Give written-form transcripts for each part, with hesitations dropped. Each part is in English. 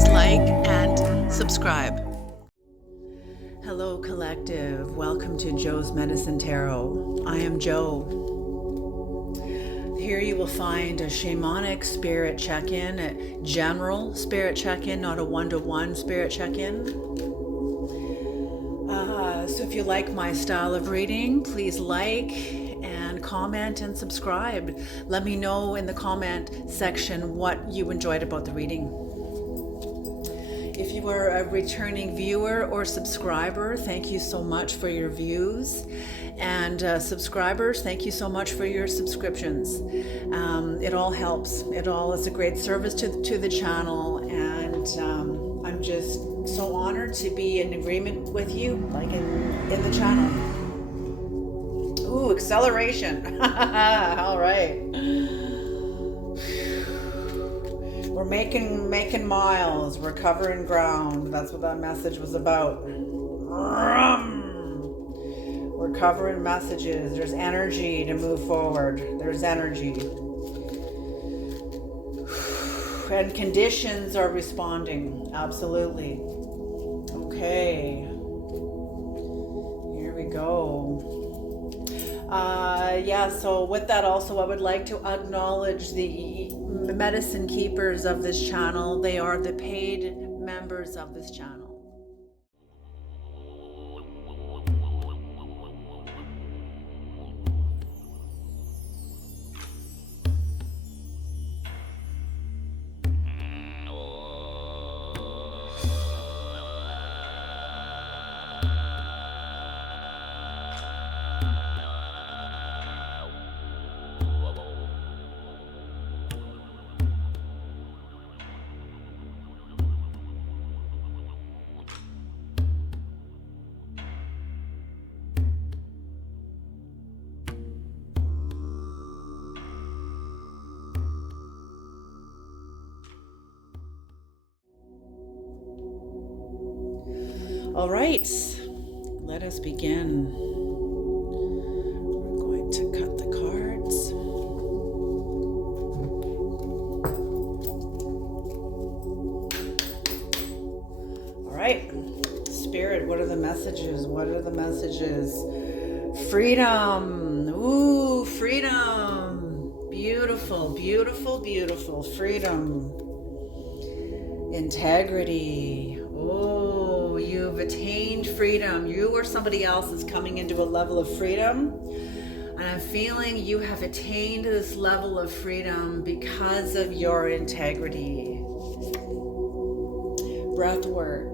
please like and subscribe. Hello, collective. Welcome to Joe's Medicine Tarot. I am Joe. Here you will find a shamanic spirit check-in, a general spirit check-in, not a one-to-one spirit check-in. So if you like my style of reading, please like and comment and subscribe. Let me know in the comment section what you enjoyed about the reading. If you are a returning viewer or subscriber, thank you so much for your views. And subscribers, thank you so much for your subscriptions. It all helps. It all is a great service to the channel. And I'm just so honored to be in agreement with you, like in the channel. Ooh, acceleration. All right. We're making miles. We're covering ground. That's what that message was about. We're covering messages. There's energy to move forward. There's energy. And conditions are responding. Absolutely. Okay. Here we go. So with that also, I would like to acknowledge the medicine keepers of this channel. They are the paid members of this channel. All right, let us begin. We're going to cut the cards. All right, Spirit, what are the messages? What are the messages? Freedom. Ooh, freedom. Beautiful, beautiful, beautiful. Freedom. Integrity. Oh, you've attained freedom. You or somebody else is coming into a level of freedom. And I'm feeling you have attained this level of freedom because of your integrity. Breath work.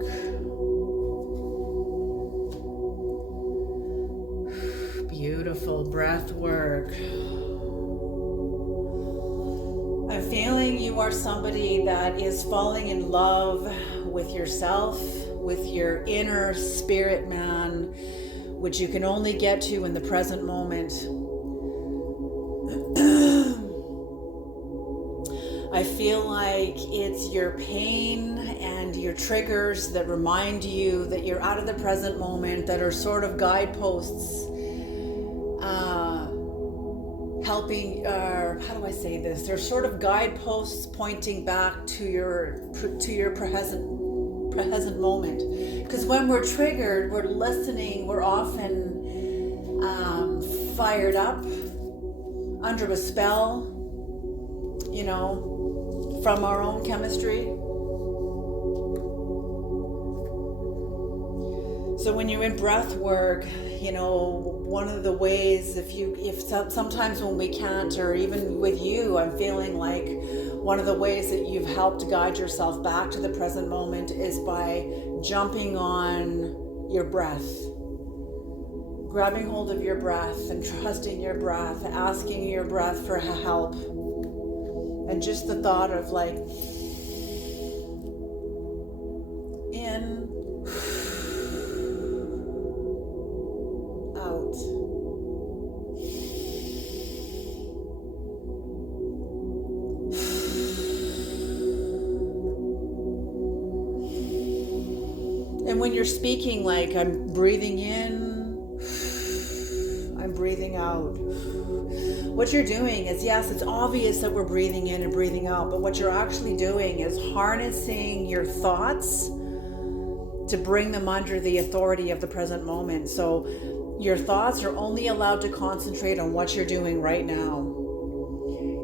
Beautiful breath work. I'm feeling you are somebody that is falling in love with yourself, with your inner spirit man, which you can only get to in the present moment. I feel like it's your pain and your triggers that remind you that you're out of the present moment, that are sort of guideposts, helping, how do I say this? They're sort of guideposts pointing back to your present moment. Because when we're triggered, we're listening, we're often fired up, under a spell, from our own chemistry. So when you're in breath work, one of the ways, if sometimes when we can't, or even with you, I'm feeling like one of the ways that you've helped guide yourself back to the present moment is by jumping on your breath, grabbing hold of your breath and trusting your breath, asking your breath for help. And just the thought of like, in, out. And when you're speaking, like, I'm breathing in, I'm breathing out. what you're doing is, yes, it's obvious that we're breathing in and breathing out, but what you're actually doing is harnessing your thoughts to bring them under the authority of the present moment. So your thoughts are only allowed to concentrate on what you're doing right now.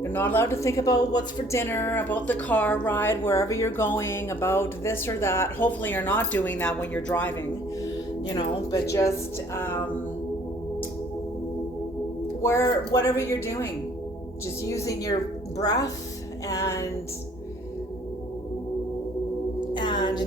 You're not allowed to think about what's for dinner, about the car ride, wherever you're going, about this or that. Hopefully you're not doing that when you're driving, but just whatever you're doing, just using your breath and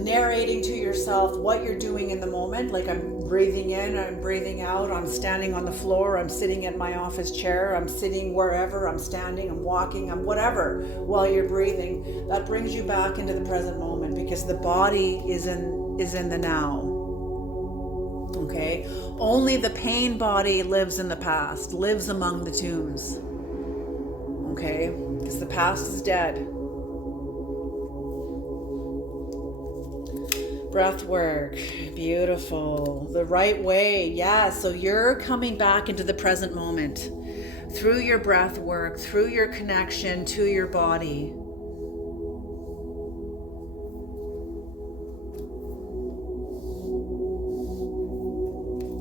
narrating to yourself what you're doing in the moment. Like, I'm breathing in, I'm breathing out, I'm standing on the floor, I'm sitting in my office chair, I'm sitting wherever, I'm standing, I'm walking, I'm whatever, while you're breathing. That brings you back into the present moment, because the body is in the now. Okay? Only the pain body lives in the past, lives among the tombs. Okay? Because the past is dead. Breath work, beautiful. The right way, yeah. So you're coming back into the present moment through your breath work, through your connection to your body.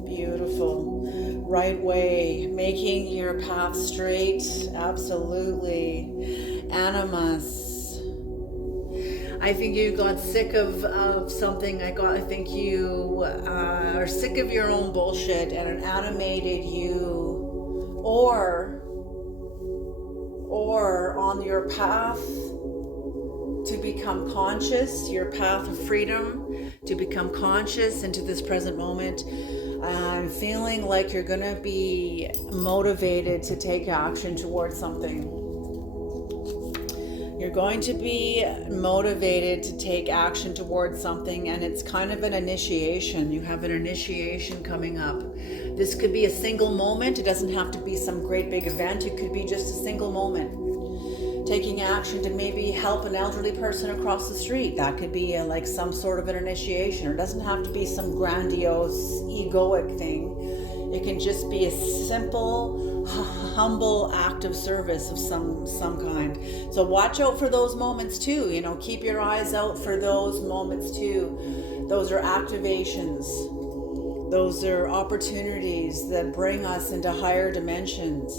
Beautiful. Right way, making your path straight, absolutely. Animus. I think you got sick of something. I think you are sick of your own bullshit, and it animated you, or on your path to become conscious, your path of freedom, to become conscious into this present moment. I'm feeling like you're going to be motivated to take action towards something. You're going to be motivated to take action towards something, and it's kind of an initiation. You have an initiation coming up. This could be a single moment. It doesn't have to be some great big event. It could be just a single moment. Taking action to maybe help an elderly person across the street. That could be like some sort of an initiation. Or it doesn't have to be some grandiose, egoic thing. It can just be a simple, humble act of service of some kind. So watch out for those moments too. Keep your eyes out for those moments too. Those are activations. Those are opportunities that bring us into higher dimensions.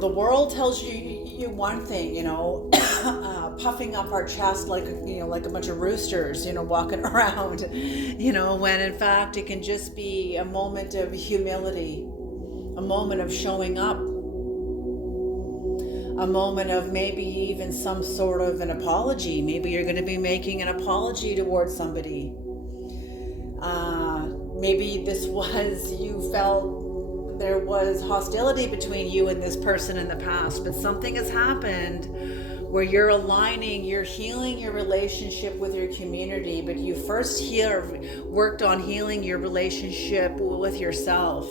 The world tells you one thing, puffing up our chest like a bunch of roosters, walking around, when in fact it can just be a moment of humility, a moment of showing up, a moment of maybe even some sort of an apology. Maybe you're going to be making an apology towards somebody. Maybe this was, you felt there was hostility between you and this person in the past, but something has happened where you're aligning, you're healing your relationship with your community, but you first worked on healing your relationship with yourself.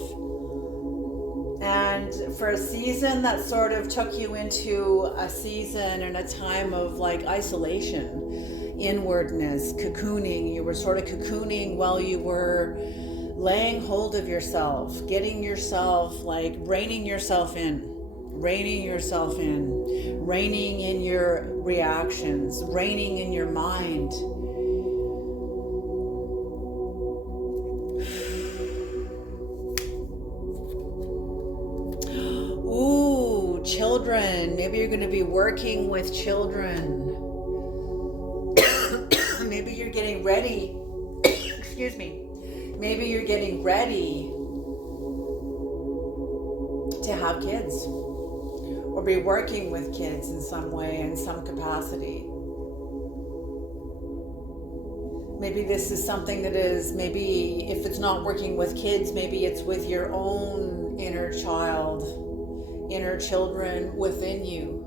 And for a season that sort of took you into a season and a time of like isolation, inwardness, cocooning. You were sort of cocooning while you were laying hold of yourself, getting yourself, like reining yourself in, reining in your reactions, reining in your mind. Ooh, children. Maybe you're going to be working with children. Maybe you're getting ready. Excuse me. Maybe you're getting ready to have kids or be working with kids in some way, in some capacity. Maybe this is something that is, maybe if it's not working with kids, maybe it's with your own inner child, inner children within you.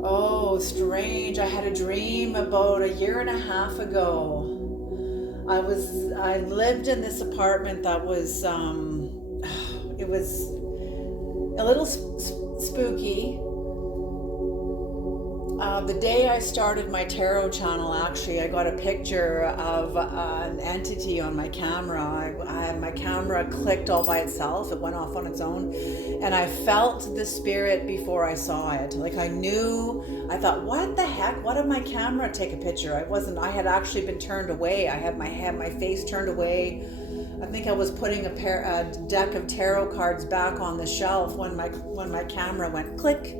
Oh, strange. I had a dream about 1.5 years ago. I lived in this apartment that was, it was a little spooky. The day I started my tarot channel, actually, I got a picture of an entity on my camera. My camera clicked all by itself. It went off on its own. And I felt the spirit before I saw it. Like I knew, I thought, what the heck? What did my camera take a picture? I had actually been turned away. I had my face turned away. I think I was putting a deck of tarot cards back on the shelf when my camera went click.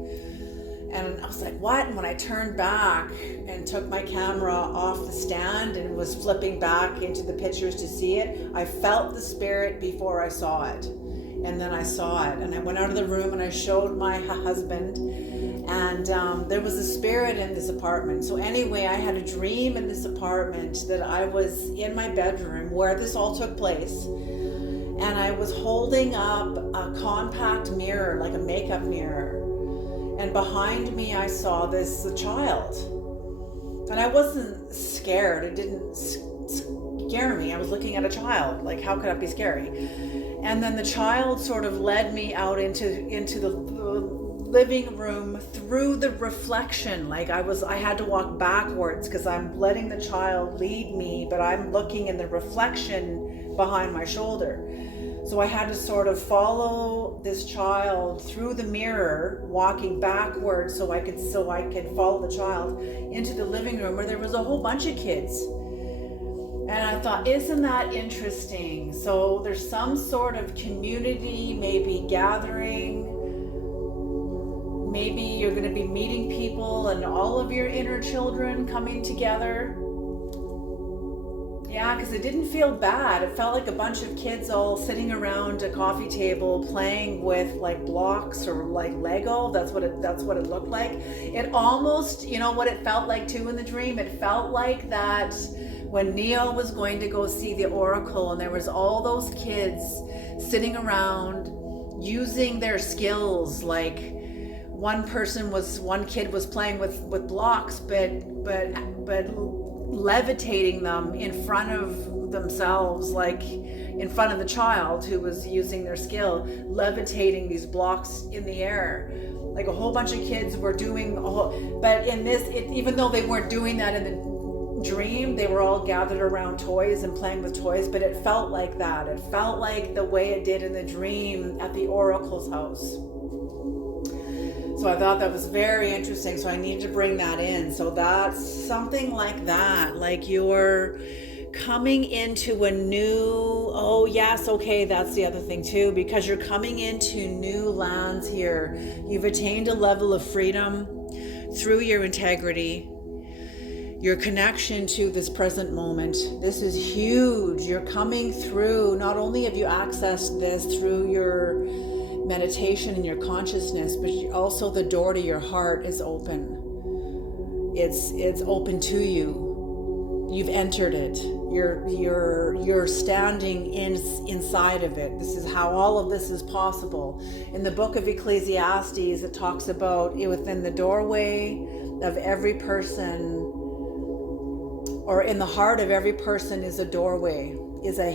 And I was like, what? And when I turned back and took my camera off the stand and was flipping back into the pictures to see it, I felt the spirit before I saw it. And then I saw it. And I went out of the room and I showed my husband. And there was a spirit in this apartment. So anyway, I had a dream in this apartment that I was in my bedroom where this all took place. And I was holding up a compact mirror, like a makeup mirror. And behind me, I saw this child. And I wasn't scared. It didn't scare me. I was looking at a child. Like, how could that be scary? And then the child sort of led me out into the living room through the reflection. Like I had to walk backwards because I'm letting the child lead me, but I'm looking in the reflection behind my shoulder. So I had to sort of follow this child through the mirror, walking backwards so I could follow the child into the living room where there was a whole bunch of kids. And I thought, isn't that interesting? So there's some sort of community, maybe gathering. Maybe you're going to be meeting people and all of your inner children coming together. Yeah, because it didn't feel bad. It felt like a bunch of kids all sitting around a coffee table playing with like blocks or like Lego. That's what it looked like. It almost, you know what it felt like too in the dream? It felt like that when Neo was going to go see the Oracle and there was all those kids sitting around using their skills. Like one kid was playing with blocks, but levitating them in front of themselves, like in front of the child who was using their skill, levitating these blocks in the air. Like a whole bunch of kids were doing but in this, even though they weren't doing that in the dream, they were all gathered around toys and playing with toys, but it felt like that. It felt like the way it did in the dream at the Oracle's house. So I thought that was very interesting. So I needed to bring that in. So that's something like that. Like you're coming into a new, oh yes, okay, that's the other thing too, because you're coming into new lands here. You've attained a level of freedom through your integrity, your connection to this present moment. This is huge. You're coming through, not only have you accessed this through your meditation and your consciousness, but also the door to your heart is open. It's open to you. You've entered it. You're standing inside of it. This is how all of this is possible. In the book of Ecclesiastes, it talks about within the doorway of every person, or in the heart of every person is a doorway, is a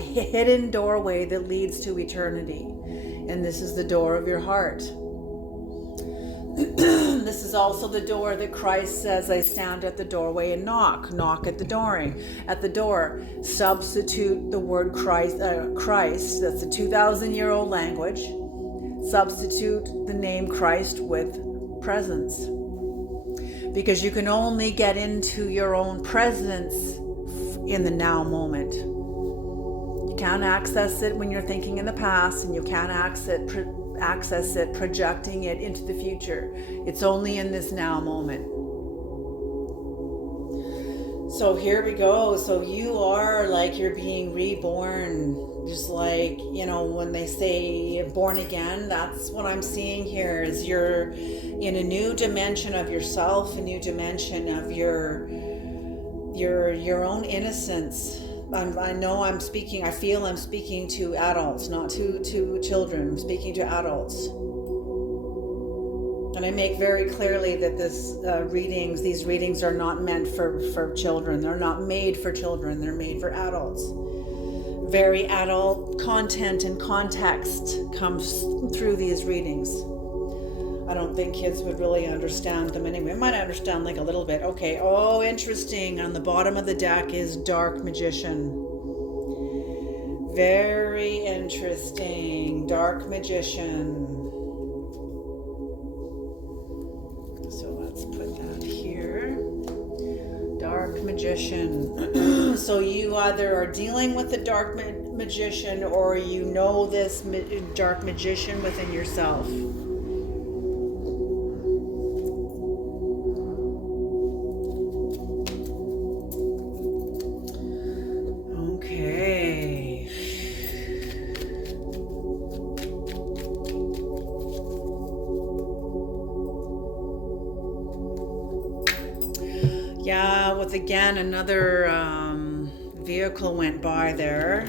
hidden doorway that leads to eternity. And this is the door of your heart. This is also the door that Christ says, I stand at the doorway and knock at the door. Substitute the word Christ, that's a 2,000-year-old language. Substitute the name Christ with presence. Because you can only get into your own presence in the now moment. You can't access it when you're thinking in the past, and you can't access it projecting it into the future. It's only in this now moment. So here we go. So you are like you're being reborn, just like, when they say born again, that's what I'm seeing here, is you're in a new dimension of yourself, a new dimension of your own innocence. I feel I'm speaking to adults, not to children. I'm speaking to adults. And I make very clearly that these readings are not meant for children. They're not made for children. They're made for adults. Very adult content and context comes through these readings. I don't think kids would really understand them anyway. Might understand like a little bit. Okay. Oh, interesting. On the bottom of the deck is Dark Magician. Very interesting. Dark Magician. So let's put that here. Dark Magician. So you either are dealing with the Dark Magician, or you know this Dark Magician within yourself. Okay. Yeah, with again another vehicle went by there.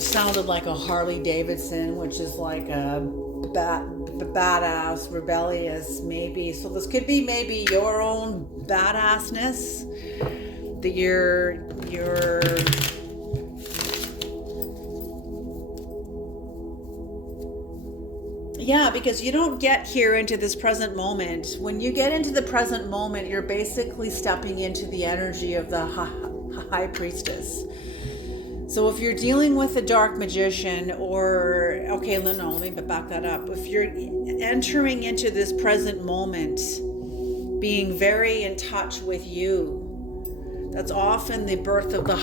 Sounded like a Harley Davidson, which is like a badass, rebellious, maybe. So this could be maybe your own badassness that you're yeah, because you don't get here into this present moment. When you get into the present moment, you're basically stepping into the energy of the high priestess. So if you're dealing with a Dark Magician, or, okay, no, let me back that up. If you're entering into this present moment, being very in touch with you, that's often the birth of the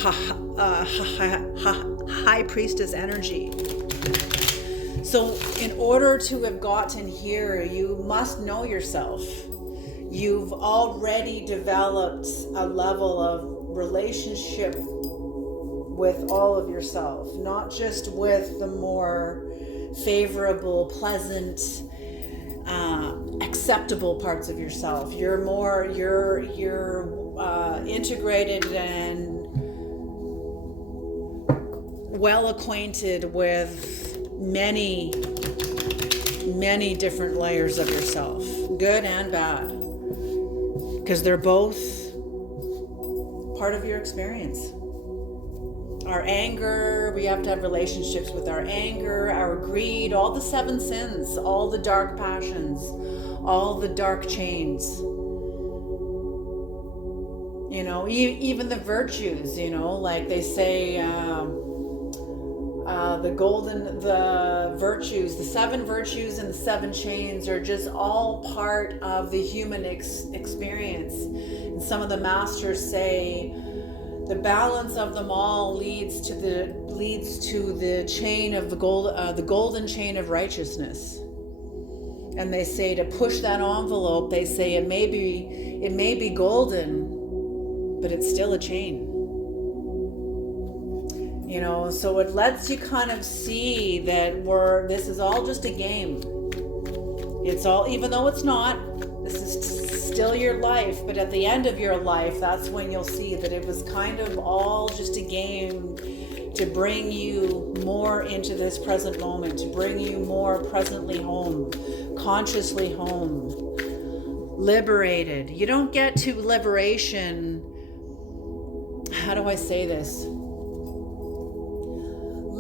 high priestess energy. So in order to have gotten here, you must know yourself. You've already developed a level of relationship with all of yourself, not just with the more favorable, pleasant, acceptable parts of yourself. You're integrated and well acquainted with many different layers of yourself, good and bad, because they're both part of your experience. Our anger, we have to have relationships with our anger, our greed, all the 7 sins, all the dark passions, all the dark chains. You know, even the virtues, you know, like they say, the virtues, the 7 virtues and the 7 chains are just all part of the human experience. And some of the masters say the balance of them all leads to the chain of the golden chain of righteousness. And they say to push that envelope, they say it may be golden, but it's still a chain. You know, so it lets you kind of see that this is all just a game. It's all, even though it's not, this is still your life, but at the end of your life, that's when you'll see that it was kind of all just a game to bring you more into this present moment, to bring you more presently home, consciously home, liberated. You don't get to liberation, how do I say this?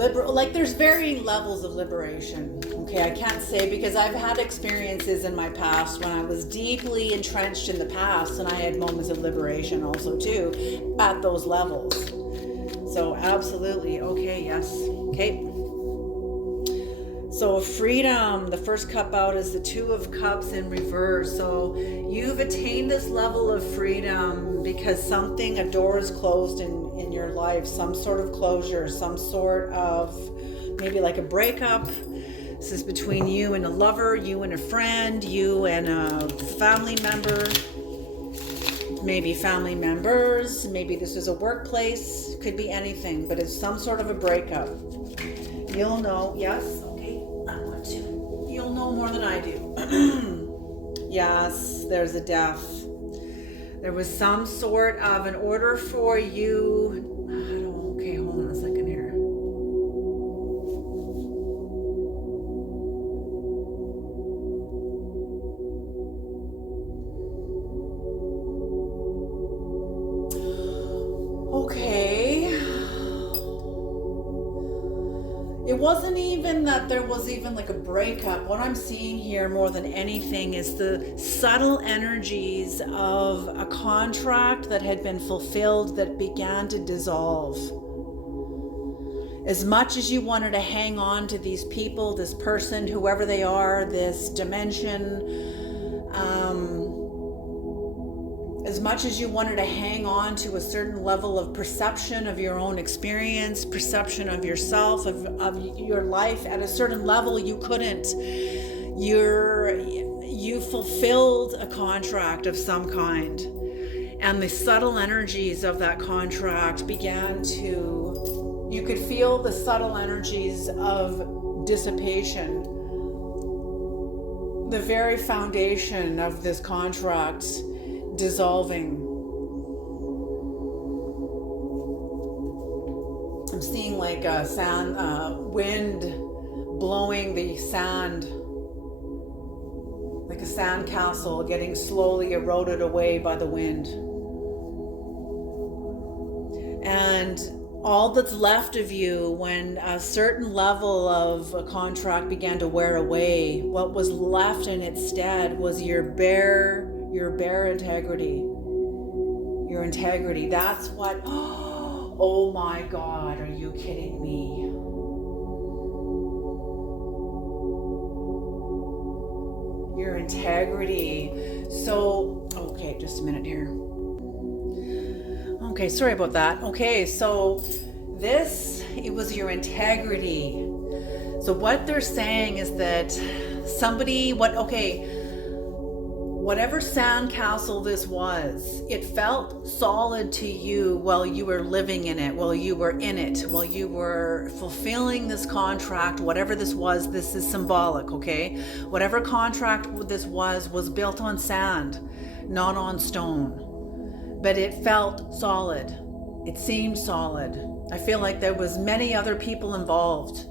Like there's varying levels of liberation. Okay, I can't say, because I've had experiences in my past when I was deeply entrenched in the past, and I had moments of liberation also too at those levels. So absolutely, okay, yes, okay. So freedom, the first cup out is the 2 of Cups in reverse. So you've attained this level of freedom because a door is closed in your life, some sort of closure, some sort of maybe like a breakup. This is between you and a lover, you and a friend, you and a family member, maybe family members, maybe this is a workplace, could be anything, but it's some sort of a breakup. You'll know, yes, okay, I want to. You'll know more than I do. Yes, there's a death. There was some sort of an order for you. Okay, hold on a second here. Okay. It wasn't even that there was even like a breakup. What I'm seeing here more than anything is the subtle energies of a contract that had been fulfilled that began to dissolve. As much as you wanted to hang on to these people, this person, whoever they are, this dimension, as much as you wanted to hang on to a certain level of perception of your own experience, perception of yourself, of your life, at a certain level you couldn't. You fulfilled a contract of some kind, and the subtle energies of that contract began to, you could feel the subtle energies of dissipation. The very foundation of this contract dissolving. I'm seeing like a wind blowing the sand, like a sand castle getting slowly eroded away by the wind. And all that's left of you when a certain level of a contract began to wear away, what was left in its stead was your bare integrity. Your integrity. That's what, oh my God, are you kidding me? Your integrity. So, okay, just a minute here. Okay, sorry about that. Okay, so it was your integrity. So what they're saying is that whatever sandcastle this was, it felt solid to you while you were living in it, while you were in it, while you were fulfilling this contract, whatever this was. This is symbolic, okay? Whatever contract this was built on sand, not on stone. But it felt solid. It seemed solid. I feel like there was many other people involved,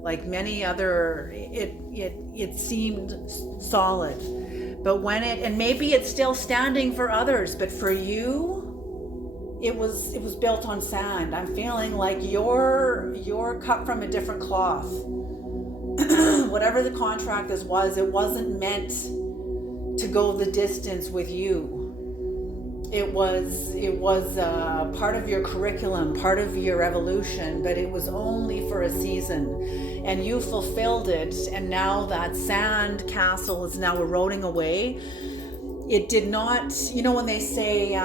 like many other, it seemed solid. But when and maybe it's still standing for others, but for you, it was built on sand. I'm feeling like you're cut from a different cloth. Whatever the contract this was, it wasn't meant to go the distance with you. It was part of your curriculum, part of your evolution, but it was only for a season, and you fulfilled it. And now that sand castle is now eroding away. It did not, when they say,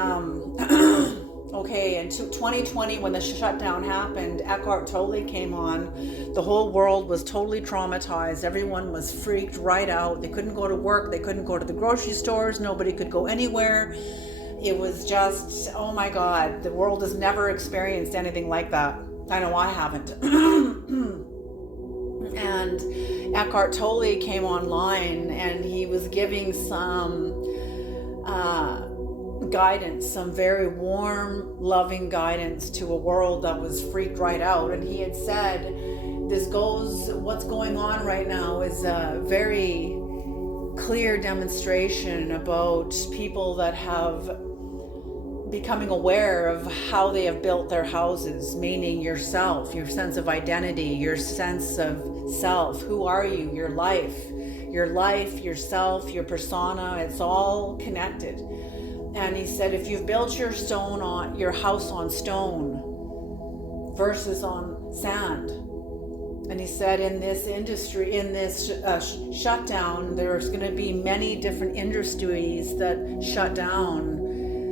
okay, in 2020 when the shutdown happened, Eckhart Tolle came on. The whole world was totally traumatized. Everyone was freaked right out. They couldn't go to work. They couldn't go to the grocery stores. Nobody could go anywhere. It was just, oh my God, the world has never experienced anything like that. I know I haven't. And Eckhart Tolle came online and he was giving some guidance, some very warm, loving guidance to a world that was freaked right out. And he had said, what's going on right now is a very clear demonstration about people that have becoming aware of how they have built their houses, meaning yourself, your sense of identity, your sense of self. Who are you? Your life, yourself, your persona, it's all connected. And he said, if you've built your house on stone versus on sand, and he said, in this industry, in this shutdown, there's going to be many different industries that shut down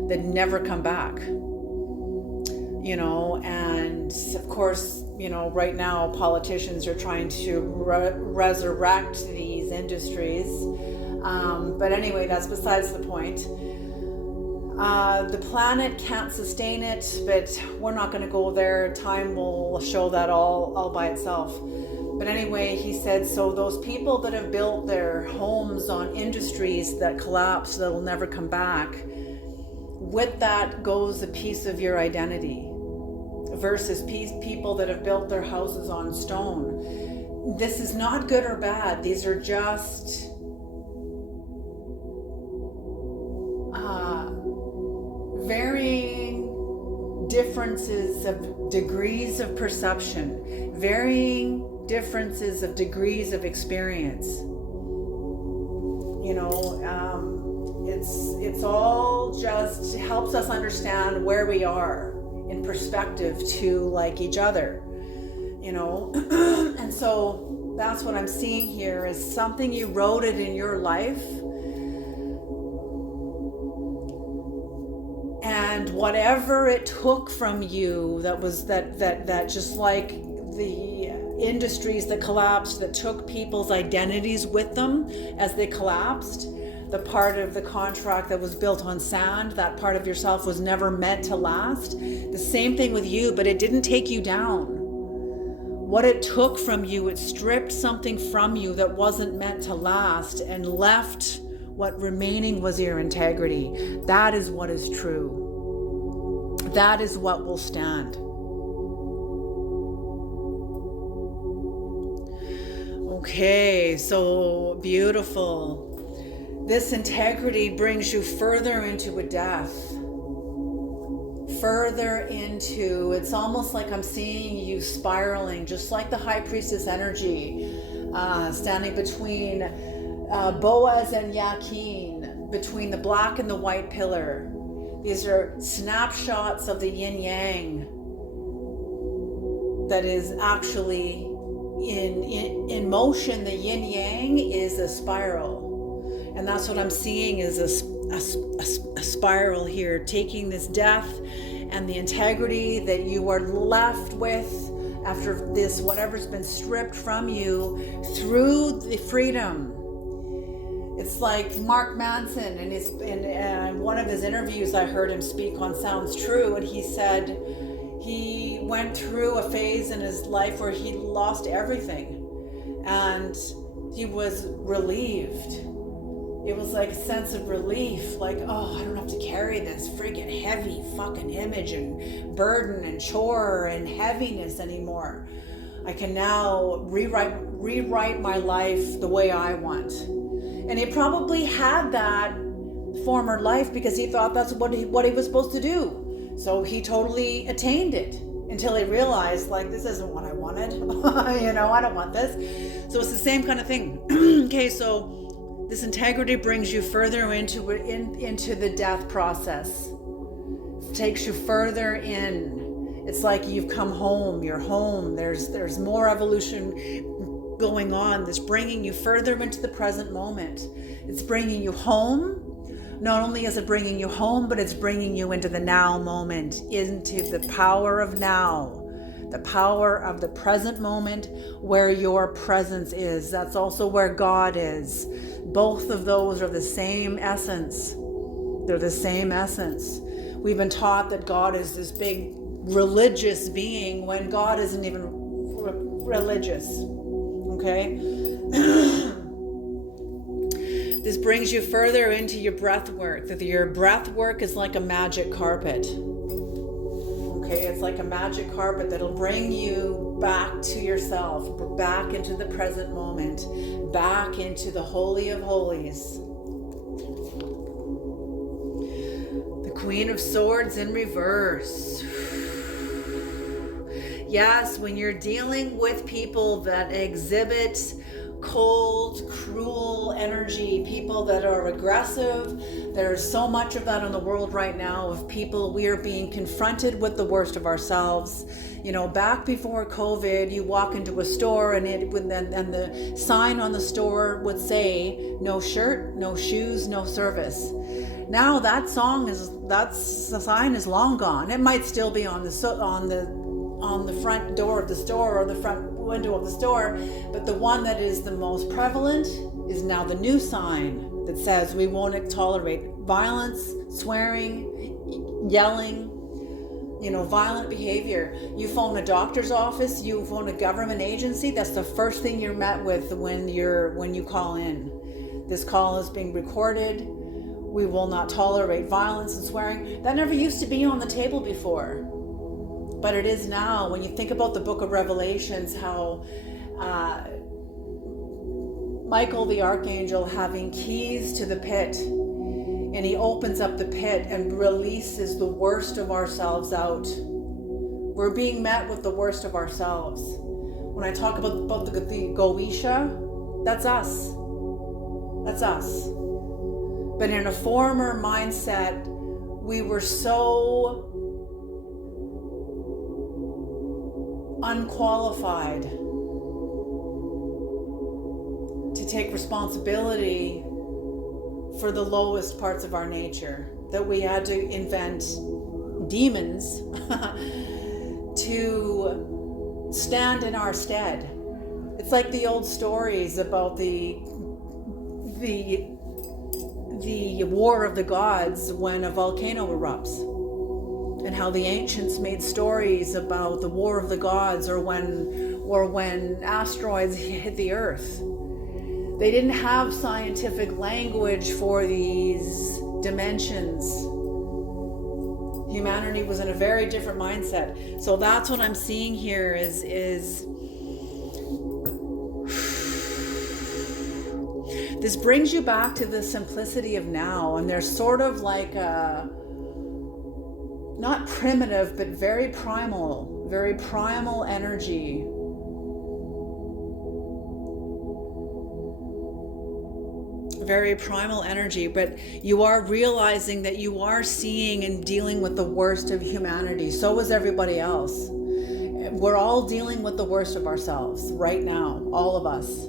that never come back. And of course, right now politicians are trying to resurrect these industries. But anyway, that's besides the point. The planet can't sustain it, but we're not going to go there. Time will show that all by itself. But anyway, he said, so those people that have built their homes on industries that collapse, that'll never come back, with that goes a piece of your identity, versus people that have built their houses on stone. This is not good or bad. These are just varying differences of degrees of perception, varying differences of degrees of experience. It's all just helps us understand where we are in perspective to like each other, and so that's what I'm seeing here is something you wrote it in your life, and whatever it took from you, that just like the industries that collapsed, that took people's identities with them as they collapsed. The part of the contract that was built on sand, that part of yourself was never meant to last. The same thing with you, but it didn't take you down. What it took from you, it stripped something from you that wasn't meant to last and left what remaining was your integrity. That is what is true. That is what will stand. Okay, so beautiful. This integrity brings you further into a death. Further into, it's almost like I'm seeing you spiraling, just like the high priestess energy, standing between Boaz and Yakin, between the black and the white pillar. These are snapshots of the yin yang that is actually in motion. The yin yang is a spiral. And that's what I'm seeing is a spiral here, taking this death and the integrity that you are left with after this, whatever's been stripped from you, through the freedom. It's like Mark Manson, and in one of his interviews I heard him speak on Sounds True, and he said he went through a phase in his life where he lost everything, and he was relieved. It was like a sense of relief, like, oh, I don't have to carry this freaking heavy fucking image and burden and chore and heaviness anymore. I can now rewrite my life the way I want. And he probably had that former life because he thought that's what he was supposed to do. So he totally attained it until he realized, like, this isn't what I wanted. I don't want this. So it's the same kind of thing. Okay, so this integrity brings you further into the death process. It takes you further in. It's like you've come home. You're home. There's more evolution going on. That's bringing you further into the present moment. It's bringing you home. Not only is it bringing you home, but it's bringing you into the now moment, into the power of now. The power of the present moment where your presence is. That's also where God is. Both of those are the same essence. They're the same essence. We've been taught that God is this big religious being when God isn't even religious. Okay? This brings you further into your breath work. That your breath work is like a magic carpet. Okay, it's like a magic carpet that'll bring you back to yourself, back into the present moment, back into the Holy of Holies. The Queen of Swords in reverse. Yes, when you're dealing with people that exhibit cold, cruel energy, people that are aggressive. There's so much of that in the world right now of people, we are being confronted with the worst of ourselves. Back before COVID, you walk into a store and the sign on the store would say, no shirt, no shoes, no service. Now that sign is long gone. It might still be on the front door of the store or the front window of the store, but the one that is the most prevalent is now the new sign that says we won't tolerate violence, swearing, yelling, violent behavior. You phone a doctor's office, you phone a government agency, that's the first thing you're met with when you call in. This call is being recorded. We will not tolerate violence and swearing. That never used to be on the table before. But it is now. When you think about the book of Revelations, how Michael the archangel having keys to the pit, and he opens up the pit and releases the worst of ourselves out. We're being met with the worst of ourselves. When I talk about the Goetia, that's us. That's us. But in a former mindset, we were so unqualified to take responsibility for the lowest parts of our nature, that we had to invent demons to stand in our stead. It's like the old stories about the war of the gods when a volcano erupts, and how the ancients made stories about the war of the gods, or when asteroids hit the earth. They didn't have scientific language for these dimensions. Humanity was in a very different mindset. So that's what I'm seeing here is this brings you back to the simplicity of now. And there's sort of like a, not primitive, but very primal energy. Very primal energy, but you are realizing that you are seeing and dealing with the worst of humanity. So is everybody else. We're all dealing with the worst of ourselves right now, all of us.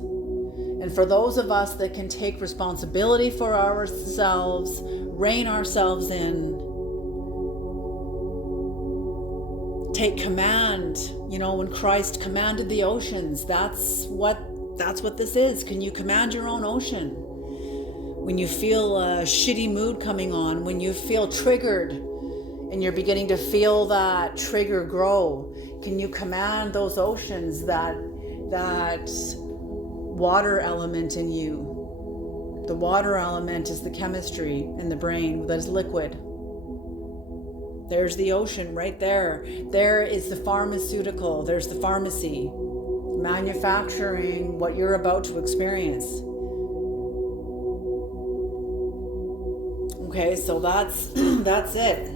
And for those of us that can take responsibility for ourselves, rein ourselves in, take command, when Christ commanded the oceans, that's what this is. Can you command your own ocean? When you feel a shitty mood coming on, when you feel triggered and you're beginning to feel that trigger grow, can you command those oceans, that water element in you? The water element is the chemistry in the brain that is liquid. There's the ocean right there. There is the pharmaceutical. There's the pharmacy manufacturing what you're about to experience. Okay, so that's it.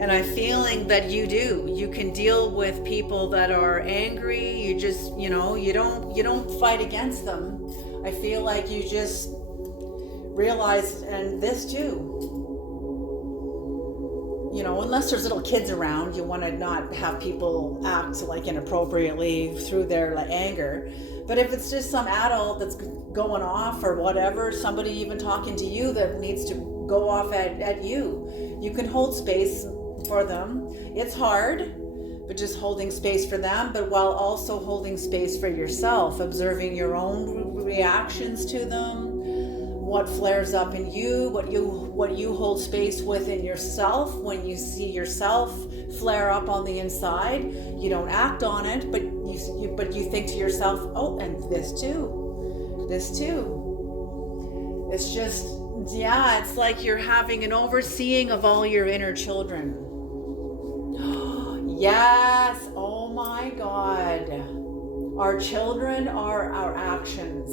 And I'm feeling that you can deal with people that are angry. You just, you don't fight against them. I feel like you just realize, and this too, unless there's little kids around, you want to not have people act like inappropriately through their anger. But if it's just some adult that's going off or whatever, somebody even talking to you that needs to go off at you, you can hold space for them. It's hard, but just holding space for them, but while also holding space for yourself, observing your own reactions to them, what flares up in you, what you hold space with in yourself. When you see yourself flare up on the inside, you don't act on it, but you think to yourself, oh, and this too. It's just, it's like you're having an overseeing of all your inner children. Yes, oh my God. Our children are our actions.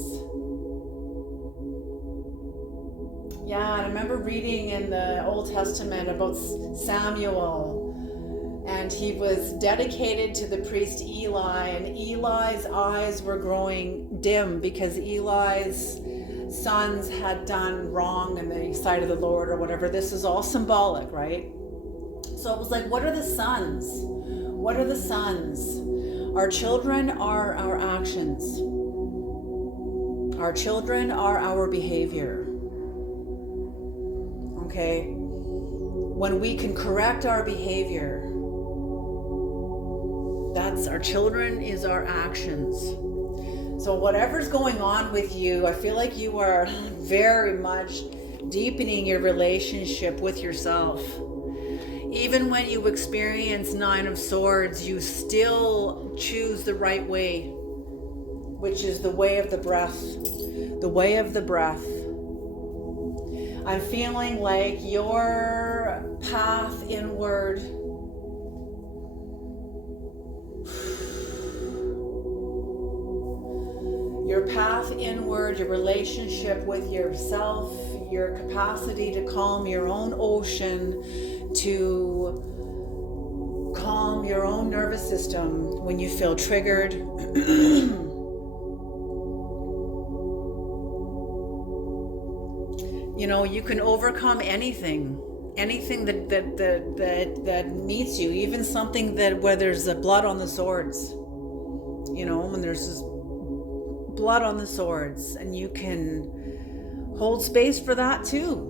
Yeah, and I remember reading in the Old Testament about Samuel, and he was dedicated to the priest Eli, and Eli's eyes were growing dim because Eli's sons had done wrong in the sight of the Lord or whatever. This is all symbolic, right? So it was like, what are the sons? What are the sons? Our children are our actions. Our children are our behavior. Okay? When we can correct our behavior, that's our children, is our actions. So whatever's going on with you, I feel like you are very much deepening your relationship with yourself. Even when you experience 9 of Swords, you still choose the right way, which is the way of the breath. The way of the breath. I'm feeling like your path inward your relationship with yourself, your capacity to calm your own ocean, to calm your own nervous system when you feel triggered. You know, you can overcome anything that meets you, even something that where there's a blood on the swords. You know, when there's this blood on the swords, and you can hold space for that too.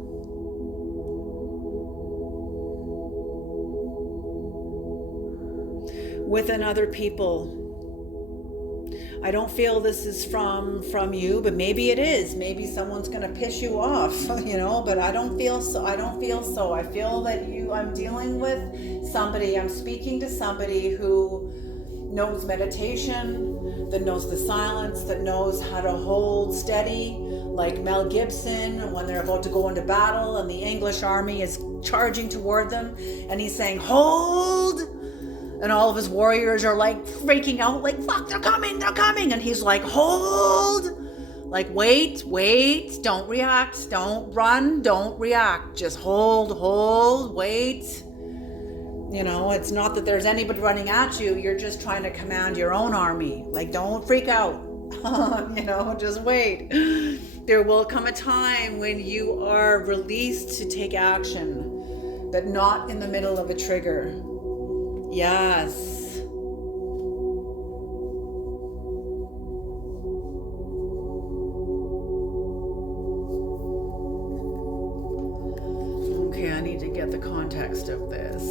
Within other people. I don't feel this is from you, but maybe it is. Maybe someone's going to piss you off, you know, but I don't feel so. I feel that I'm dealing with somebody. I'm speaking to somebody who knows meditation, that knows the silence, that knows how to hold steady, like Mel Gibson when they're about to go into battle and the English army is charging toward them, and he's saying, "Hold!" And all of his warriors are like freaking out, like, fuck, they're coming. And he's like, hold, like, wait, don't react, don't run, don't react. Just hold, wait. You know, it's not that there's anybody running at you. You're just trying to command your own army. Like, don't freak out, you know, just wait. There will come a time when you are released to take action, but not in the middle of a trigger. Yes. Okay, I need to get the context of this.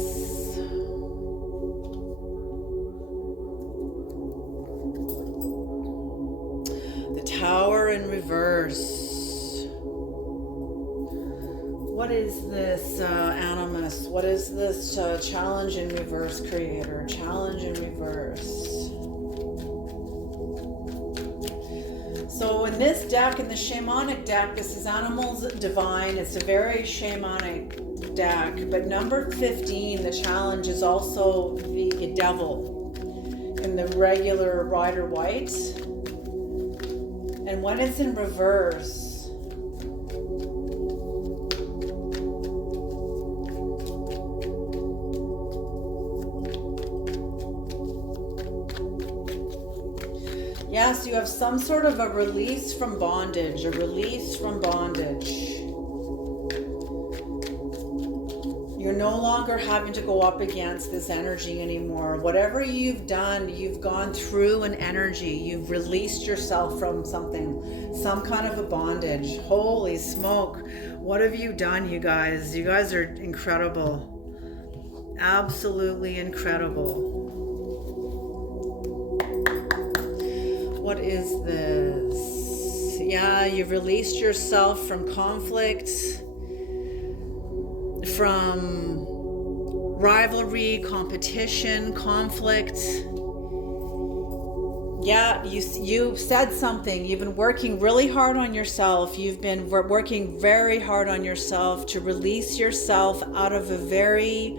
The Tower in reverse. What is this, Animus? What is this challenge in reverse, Creator? Challenge in reverse. So in this deck, in the shamanic deck, this is Animals Divine. It's a very shamanic deck. But number 15, the challenge, is also the devil in the regular Rider White. And when it's in reverse, yes, you have some sort of a release from bondage, You're no longer having to go up against this energy anymore. Whatever you've done, you've gone through an energy. You've released yourself from something, some kind of a bondage. Holy smoke. What have you done, you guys? You guys are incredible. Absolutely incredible. What is this? Yeah, you've released yourself from conflict, from rivalry, competition, conflict. Yeah, you said something. You've been working really hard on yourself. You've been working very hard on yourself to release yourself out of a very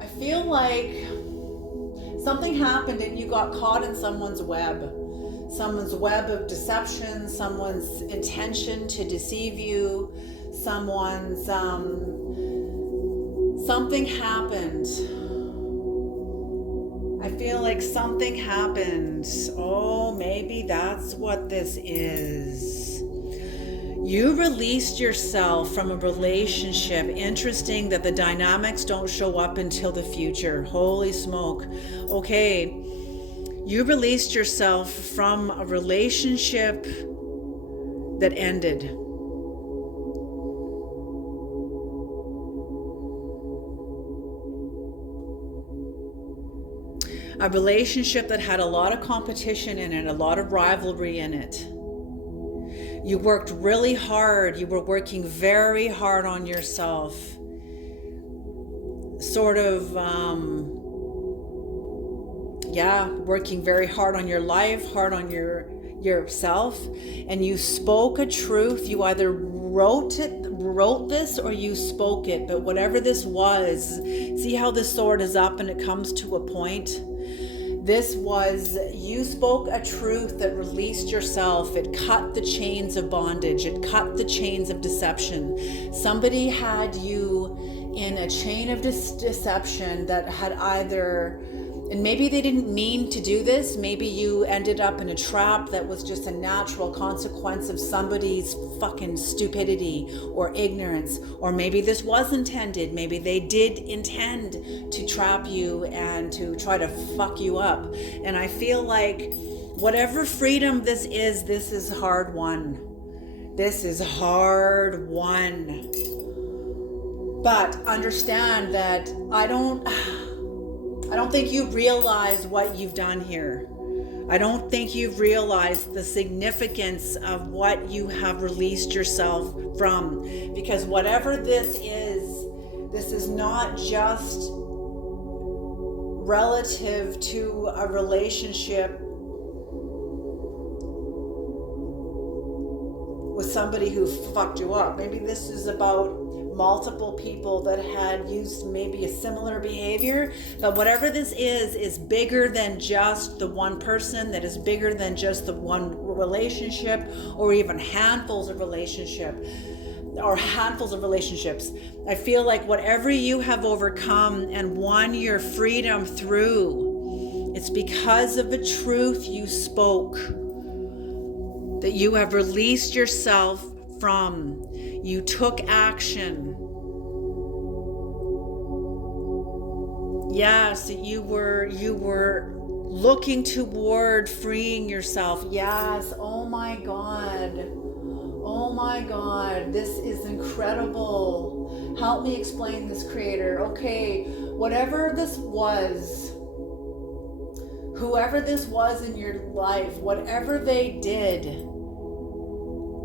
I feel like something happened and you got caught in someone's web of deception, someone's intention to deceive you, someone's something happened. I feel like something happened. Oh, maybe that's what this is. You released yourself from a relationship. Interesting that the dynamics don't show up until the future. Holy smoke. Okay. You released yourself from a relationship that ended. A relationship that had a lot of competition in it, a lot of rivalry in it. You worked really hard. You were working very hard on yourself. Sort of, working very hard on your life, hard on yourself. And you spoke a truth. You either wrote this or you spoke it. But whatever this was, see how the sword is up and it comes to a point? This was, you spoke a truth that released yourself. It cut the chains of bondage. It cut the chains of deception. Somebody had you in a chain of deception that had either, and maybe they didn't mean to do this. Maybe you ended up in a trap that was just a natural consequence of somebody's fucking stupidity or ignorance. Or maybe this was intended. Maybe they did intend to trap you and to try to fuck you up. And I feel like whatever freedom this is hard won. This is hard won. But understand that I don't think you realize what you've done here. I don't think you've realized the significance of what you have released yourself from. Because whatever this is not just relative to a relationship with somebody who fucked you up. Maybe this is about multiple people that had used maybe a similar behavior. But whatever this is bigger than just the one person, that is bigger than just the one relationship, or even handfuls of relationships. I feel like whatever you have overcome and won your freedom through, it's because of the truth you spoke that you have released yourself from. You took action. Yes, you were looking toward freeing yourself. Yes, oh my God. Oh my God, this is incredible. Help me explain this, Creator. Okay, whatever this was, whoever this was in your life, whatever they did,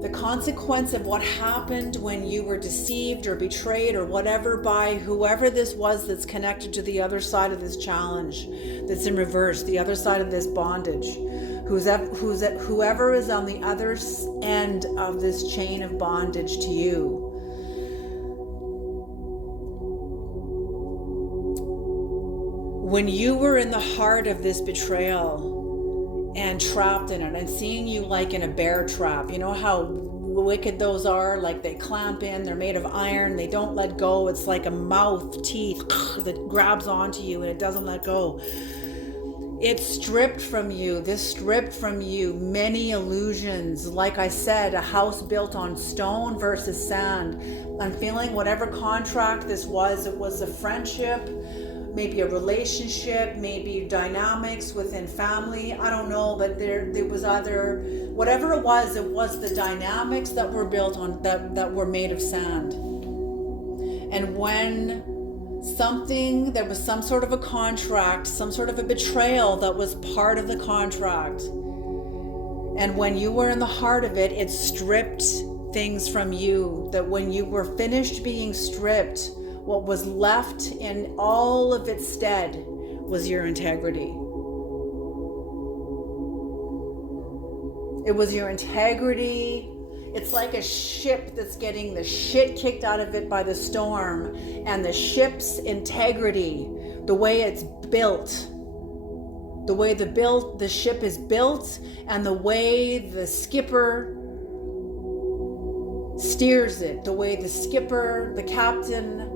the consequence of what happened when you were deceived or betrayed or whatever by whoever this was that's connected to the other side of this challenge, that's in reverse, the other side of this bondage, whoever is on the other end of this chain of bondage to you. When you were in the heart of this betrayal and trapped in it, and seeing you like in a bear trap, you know how wicked those are? Like they clamp in, they're made of iron, they don't let go. It's like a mouth, teeth that grabs onto you and it doesn't let go. It stripped from you, many illusions. Like I said, a house built on stone versus sand. I'm feeling whatever contract this was, it was a friendship, maybe a relationship, maybe dynamics within family, I don't know, but there was either, whatever it was the dynamics that were built on, that were made of sand. And when there was some sort of a contract, some sort of a betrayal that was part of the contract, and when you were in the heart of it, it stripped things from you, that when you were finished being stripped, what was left in all of its stead was your integrity. It was your integrity. It's like a ship that's getting the shit kicked out of it by the storm, and the ship's integrity, the way it's built, the way the ship is built, and the way the skipper steers it, the way the skipper, the captain,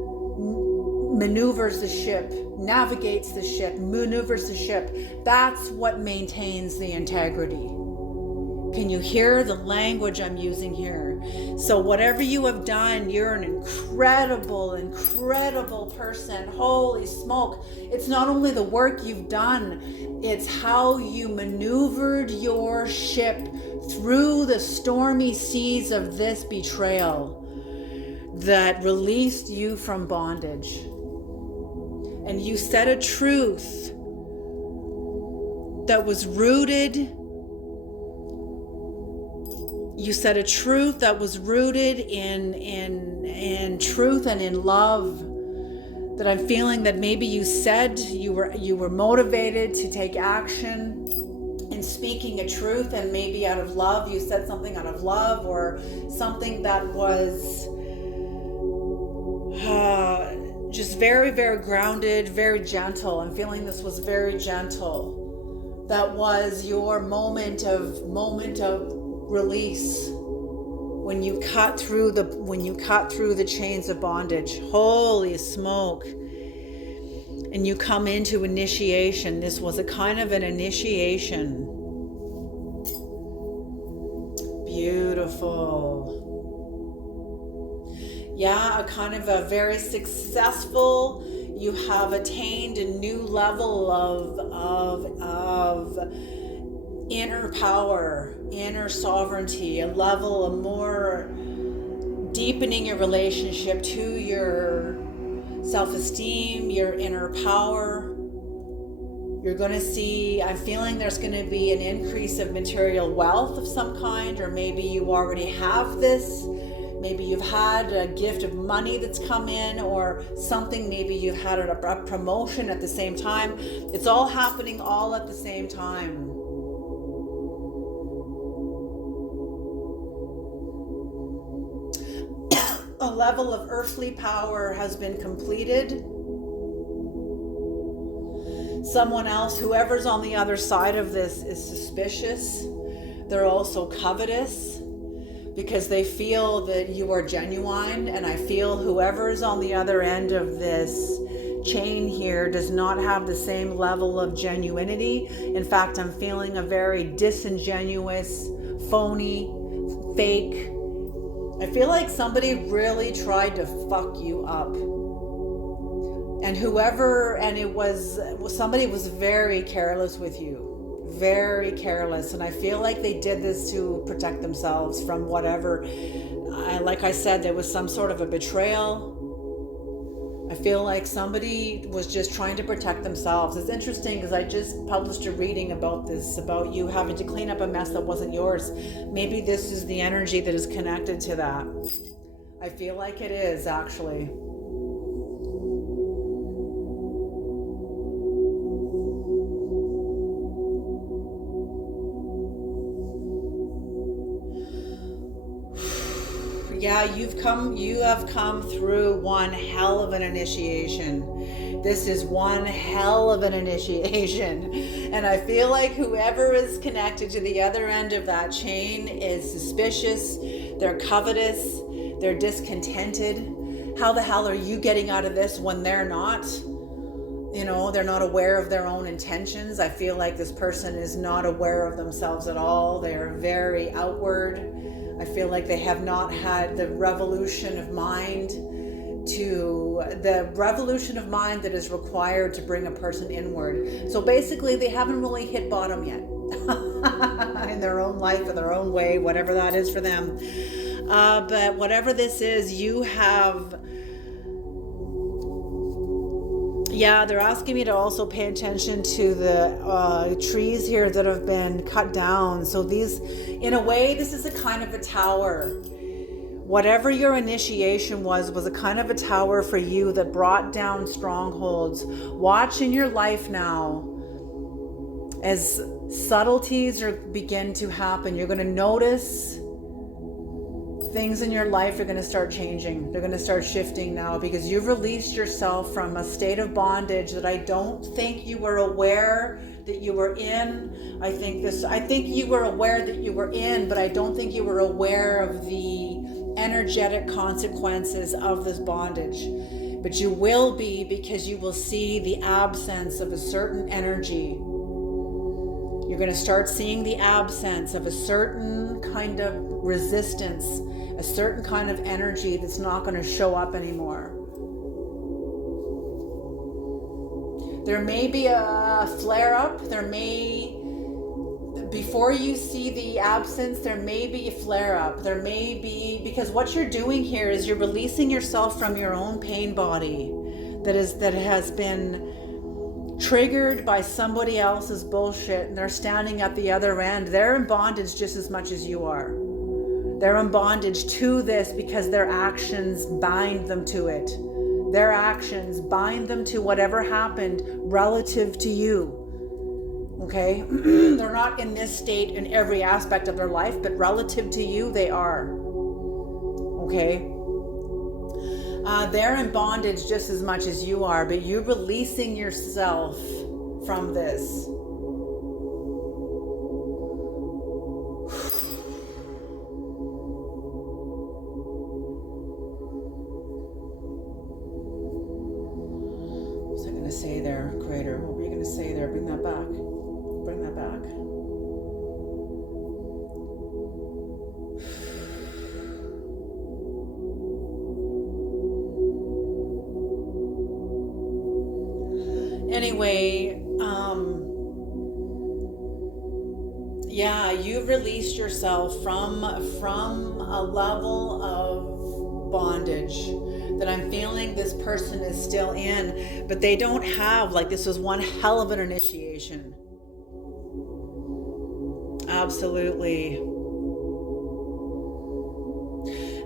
maneuvers the ship, navigates the ship, maneuvers the ship. That's what maintains the integrity. Can you hear the language I'm using here? So whatever you have done, you're an incredible, incredible person. Holy smoke. It's not only the work you've done, it's how you maneuvered your ship through the stormy seas of this betrayal that released you from bondage. And you said a truth that was rooted. You said a truth that was rooted in truth and in love. That I'm feeling that maybe you said you were motivated to take action in speaking a truth, and maybe out of love, you said something out of love, or something that was just very, very grounded, very gentle. I'm feeling this was very gentle. that was your moment of release when you cut through the chains of bondage. Holy smoke. And you come into initiation. This was a kind of an initiation. Beautiful. Yeah, a kind of a very successful, you have attained a new level of inner power, inner sovereignty, a level of more deepening your relationship to your self-esteem, your inner power. You're going to see, I'm feeling there's going to be an increase of material wealth of some kind, or maybe you already have this. Maybe you've had a gift of money that's come in or something. Maybe you've had a promotion at the same time. It's all happening all at the same time. A level of earthly power has been completed. Someone else, whoever's on the other side of this, is suspicious. They're also covetous because they feel that you are genuine, and I feel whoever's on the other end of this chain here does not have the same level of genuinity. In fact, I'm feeling a very disingenuous, phony, fake. I feel like somebody really tried to fuck you up. And somebody was very careless with you. Very careless. And I feel like they did this to protect themselves from whatever. Like I said, there was some sort of a betrayal. I feel like somebody was just trying to protect themselves. It's interesting because I just published a reading about this, about you having to clean up a mess that wasn't yours. Maybe this is the energy that is connected to that. I feel like it is, actually. Yeah, you have come through one hell of an initiation. This is one hell of an initiation. And I feel like whoever is connected to the other end of that chain is suspicious, they're covetous, they're discontented. How the hell are you getting out of this when they're not? You know, they're not aware of their own intentions. I feel like this person is not aware of themselves at all. They are very outward. I feel like they have not had the revolution of mind that is required to bring a person inward. So basically, they haven't really hit bottom yet in their own life, in their own way, whatever that is for them. But whatever this is, you have... Yeah, they're asking me to also pay attention to the trees here that have been cut down. So these, in a way, this is a kind of a tower. Whatever your initiation was a kind of a tower for you that brought down strongholds. Watch in your life now as subtleties begin to happen. You're going to notice things in your life are going to start changing. They're going to start shifting now because you've released yourself from a state of bondage that I don't think you were aware that you were in. I think you were aware that you were in, but I don't think you were aware of the energetic consequences of this bondage. But you will be, because you will see the absence of a certain energy. You're going to start seeing the absence of a certain kind of resistance, a certain kind of energy that's not going to show up anymore. There may be a flare-up. Before you see the absence, there may be a flare-up. There may be, because what you're doing here is you're releasing yourself from your own pain body that has been triggered by somebody else's bullshit, and they're standing at the other end. They're in bondage just as much as you are. They're in bondage to this because their actions bind them to it. Their actions bind them to whatever happened relative to you. Okay? They're not in this state in every aspect of their life, but relative to you, they are. Okay? They're in bondage just as much as you are, but you're releasing yourself from this. anyway, yeah, you've released yourself from a level of bondage that I'm feeling this person is still in, but they don't have, like, this was one hell of an initiation. Absolutely.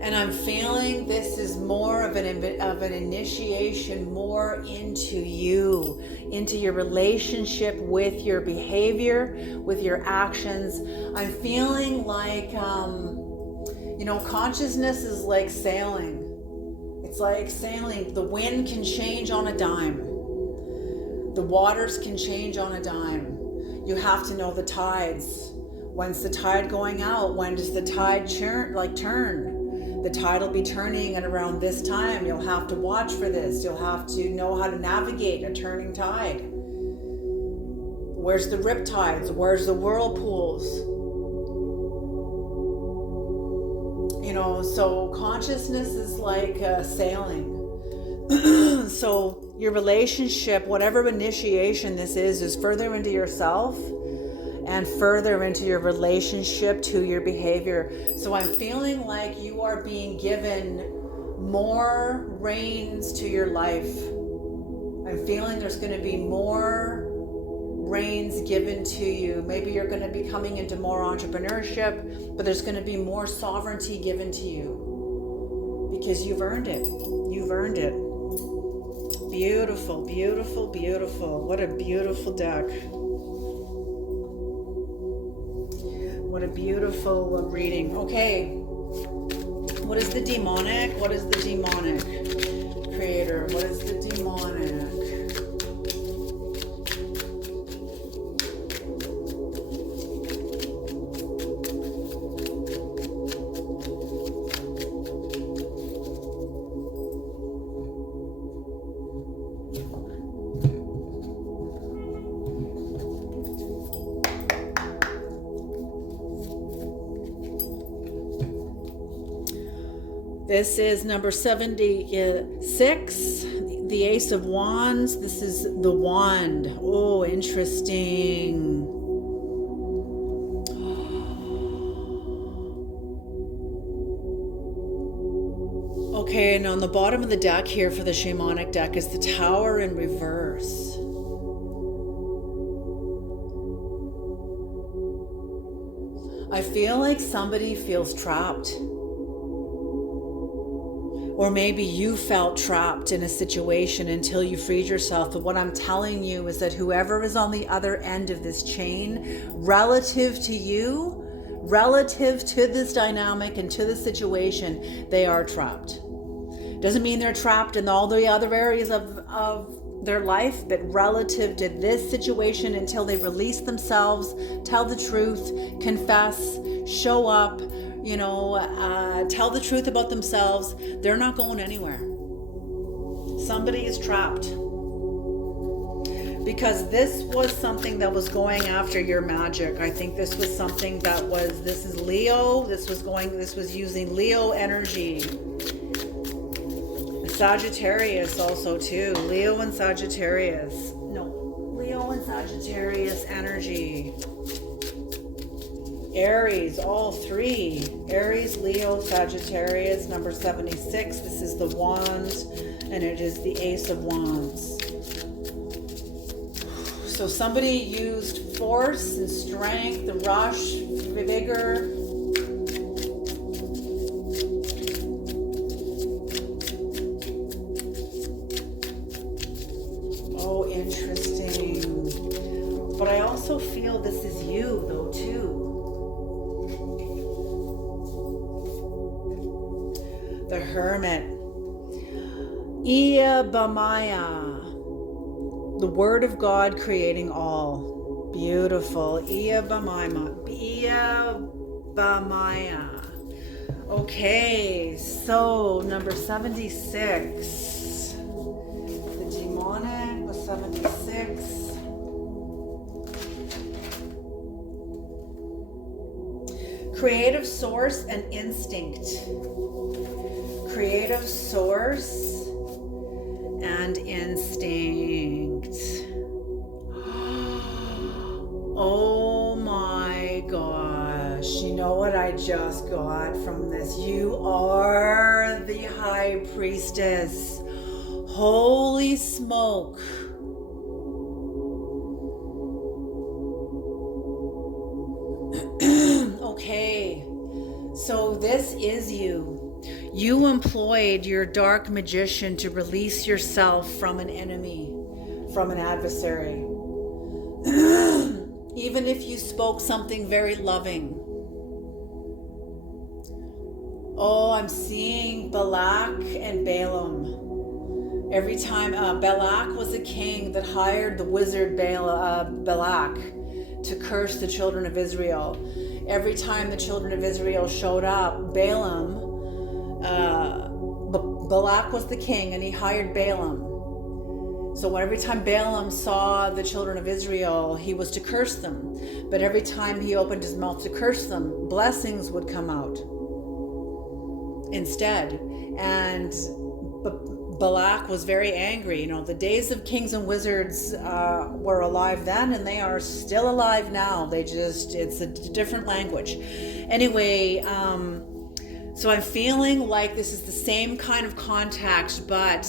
And I'm feeling this is more of an initiation more into you, into your relationship with your behavior, with your actions. I'm feeling like, consciousness is like sailing. It's like sailing. The wind can change on a dime. The waters can change on a dime. You have to know the tides. When's the tide going out? When does the tide turn? The tide will be turning at around this time. You'll have to watch for this. You'll have to know how to navigate a turning tide. Where's the rip tides? Where's the whirlpools? So consciousness is like sailing. So your relationship, whatever initiation this is further into yourself and further into your relationship to your behavior. So I'm feeling like you are being given more reins to your life. I'm feeling there's going to be more reins given to you. Maybe you're going to be coming into more entrepreneurship, but there's going to be more sovereignty given to you because you've earned it. You've earned it. Beautiful, beautiful, beautiful. What a beautiful deck. What a beautiful reading. Okay. What is the demonic? What is the demonic? Creator, what is the demonic? This is number 76, the Ace of Wands. This is the wand. Oh, interesting. Okay, and on the bottom of the deck here for the shamanic deck is the Tower in reverse. I feel like somebody feels trapped. Or maybe you felt trapped in a situation until you freed yourself. But what I'm telling you is that whoever is on the other end of this chain, relative to you, relative to this dynamic and to the situation, they are trapped. Doesn't mean they're trapped in all the other areas of their life, but relative to this situation, until they release themselves, tell the truth, confess, show up, tell the truth about themselves, they're not going anywhere. Somebody is trapped. Because this was something that was going after your magic. I think this was something that this is Leo, this was using Leo energy. Sagittarius also too. Leo and Sagittarius energy. Aries, all three. Aries, Leo, Sagittarius, number 76. This is the wand, and it is the Ace of Wands. So somebody used force and strength, the rush, vigor. Oh, interesting. But I also feel this is you, though, too. The Hermit. Iabamaya. The Word of God creating all. Beautiful. Iabamaya. Okay, so number 76. The demonic was 76. Creative source and instinct. Creative source and instinct. Oh my gosh. You know what I just got from this? You are the high priestess. Holy smoke. Okay. So this is you. You employed your dark magician to release yourself from an enemy, from an adversary. Even if you spoke something very loving. Oh, I'm seeing Balak and Balaam. Every time Balak was a king that hired the wizard Balak to curse the children of Israel. Every time the children of Israel showed up, Balak was the king and he hired Balaam. So every time Balaam saw the children of Israel, he was to curse them. But every time he opened his mouth to curse them, blessings would come out instead. And Balak was very angry. You know, the days of kings and wizards were alive then, and they are still alive now. It's a different language. Anyway, so I'm feeling like this is the same kind of contact, but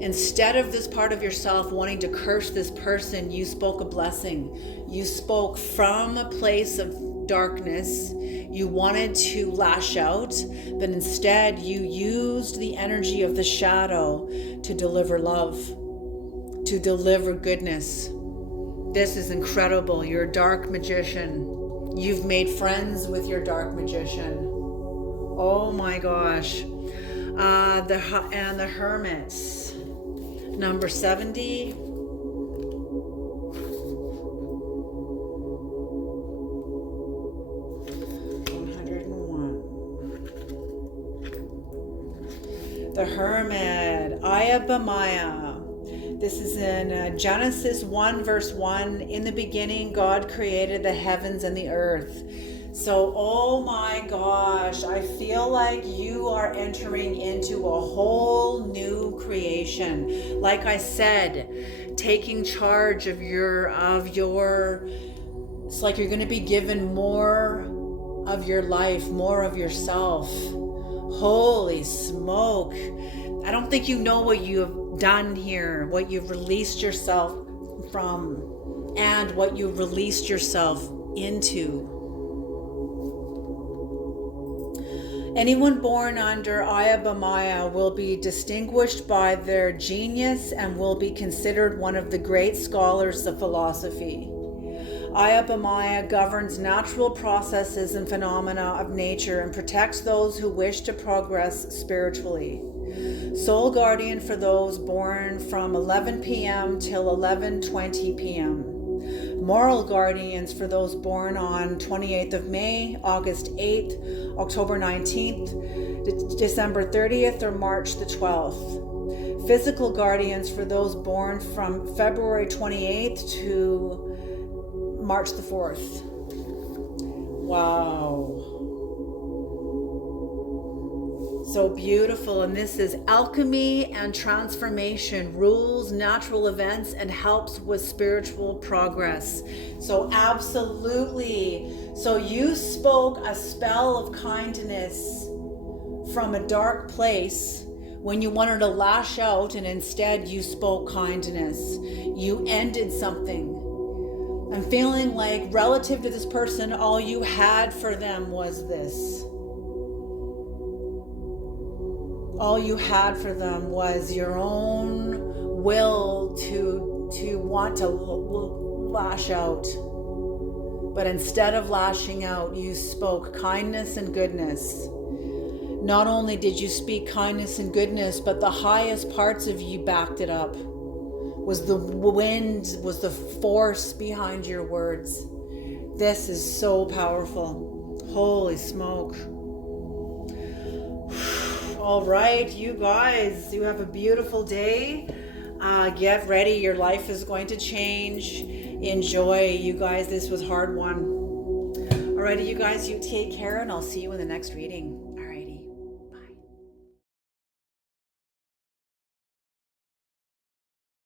instead of this part of yourself wanting to curse this person, you spoke a blessing. You spoke from a place of darkness. You wanted to lash out, but instead you used the energy of the shadow to deliver love, to deliver goodness. This is incredible. You're a dark magician. You've made friends with your dark magician. Oh my gosh. The hermits. Number 70. The hermit, Ayabamaya. This is in Genesis 1 verse 1. In the beginning, God created the heavens and the earth. So, oh my gosh, I feel like you are entering into a whole new creation. Like I said, taking charge of it's like you're going to be given more of your life, more of yourself. Holy smoke. I don't think you know what you have done here, what you've released yourself from, and what you've released yourself into. Anyone born under Ayabamaya will be distinguished by their genius and will be considered one of the great scholars of philosophy. Ayabamaya governs natural processes and phenomena of nature and protects those who wish to progress spiritually. Soul guardian for those born from 11 p.m. till 11:20 p.m. Moral guardians for those born on 28th of May, August 8th, October 19th, December 30th, or March the 12th. Physical guardians for those born from February 28th to March the 4th. Wow. So beautiful. And this is alchemy and transformation, rules, natural events, and helps with spiritual progress. So absolutely. So you spoke a spell of kindness from a dark place when you wanted to lash out, and instead you spoke kindness. You ended something. I'm feeling like relative to this person, all you had for them was this. All you had for them was your own will to want to lash out. But instead of lashing out, you spoke kindness and goodness. Not only did you speak kindness and goodness, but the highest parts of you backed it up. Was the wind, was the force behind your words. This is so powerful. Holy smoke. All right, you guys, you have a beautiful day. Get ready. Your life is going to change. Enjoy, you guys. This was hard one. All righty, you guys, you take care, and I'll see you in the next reading.